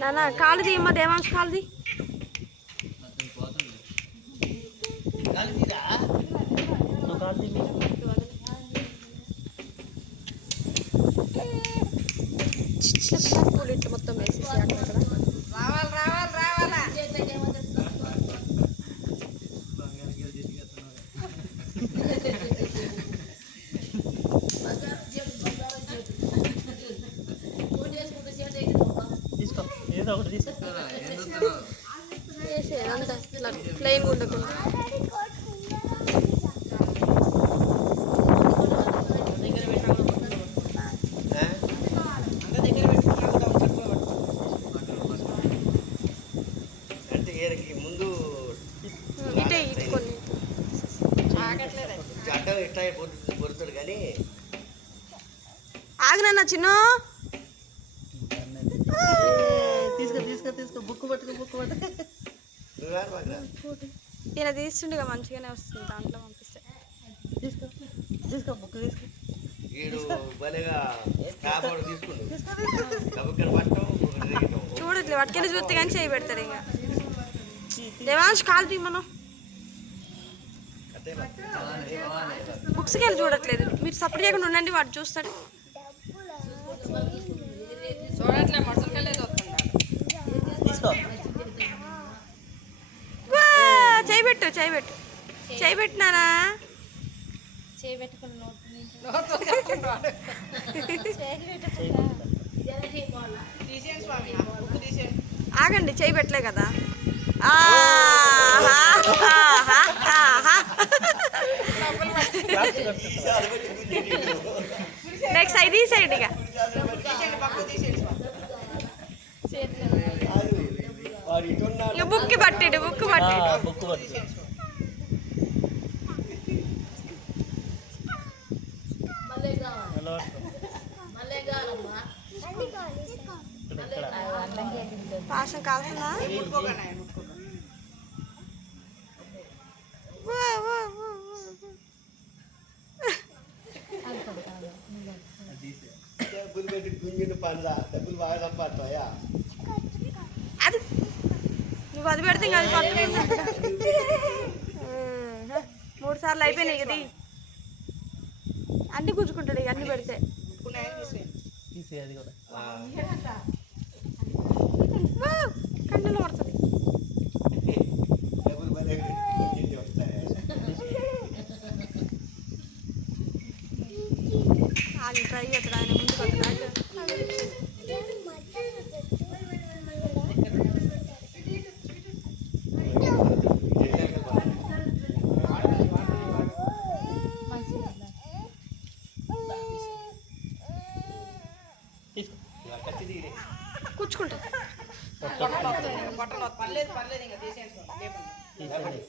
నాన్న కాలుది అమ్మ దేవాంశ్ కాలుది పూలు ఇట్లా మొత్తం వేసేసి అక్కడ అంత ప్లెయిన్ ఉండకుండా ముందు ఇటే ఇట్టుకొని పొరుతాడు కానీ ఆగనన్న చిన్న తీసుకో బుక్ పట్టుకో ఇలా తీస్తుండగా మంచిగానే వస్తుంది దాంట్లో పంపిస్తే తీసుకో బుక్ తీసుకో చూడట్లే వాటికెళ్ళి చూస్తే కానీ చేయి పెడతాడు ఇంకా దేవాంశ్ కాలు తీయమను బుక్స్కి వెళ్ళి చూడట్లేదు మీరు సపోర్ట్ చేయకుండా ఉండండి వాడు చూస్తాడు చూడట్లే మసలుకెళ్ళేది చేయి పెట్టినారా ఆగండి చేయి పెట్టలే కదా నెక్స్ట్ ఇది సైడ్ ఇక బుక్ పట్టిడు పాశం కావాల్సిందా అది నువ్వు అది పెడితే ఇంకా అది పడుతుంది 3 సార్లు అయిపోయినాయి కదా అన్ని గుంజుకుంటాడు ఇక అన్ని పెడితే కన్నులో పడుతుంది అది ట్రై చేస్తాడు ఆయన ముందు కూర్చుకుంటా పర్లేదు ఇంకా తీసేయండి.